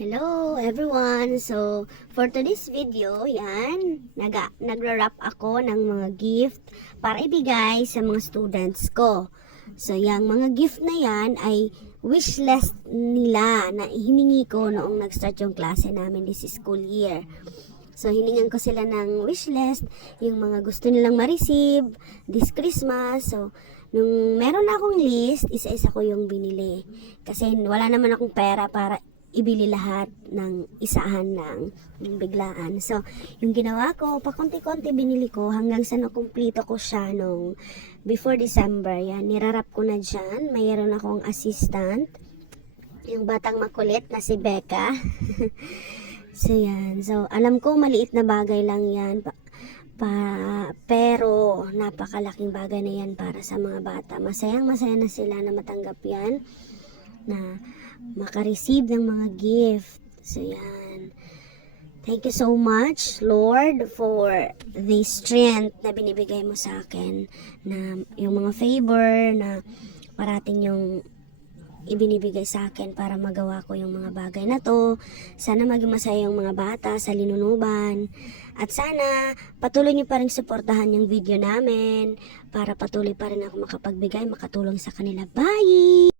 Hello everyone! So, for today's video, yan, nagra-wrap ako ng mga gift para ibigay sa mga students ko. So, yung mga gift na yan ay wish list nila na hiningi ko noong nag-start yung klase namin this school year. So, hiningan ko sila ng wish list, yung mga gusto nilang ma-receive this Christmas. So, nung meron na akong list, isa-isa ko yung binili. Kasi wala naman akong pera para ibili lahat ng isahan lang, ng biglaan. So, yung ginawa ko, pakunti-kunti binili ko hanggang sa nakumplito ko siya nung before December. Yan, nirarap ko na dyan. Mayroon akong assistant, yung batang makulit na si Becca. So, yan. So, alam ko maliit na bagay lang yan. Pero napakalaking bagay na yan para sa mga bata. Masayang-masaya na sila na matanggap yan, na makareceive ng mga gift. So, yan. Thank you so much, Lord, for the strength na binibigay mo sa akin, na yung mga favor na parating yung ibinibigay sa akin para magawa ko yung mga bagay na to. Sana maging masaya yung mga bata sa linunuban. At sana patuloy niyo pa rin suportahan yung video namin para patuloy pa rin ako makapagbigay, makatulong sa kanila. Bye!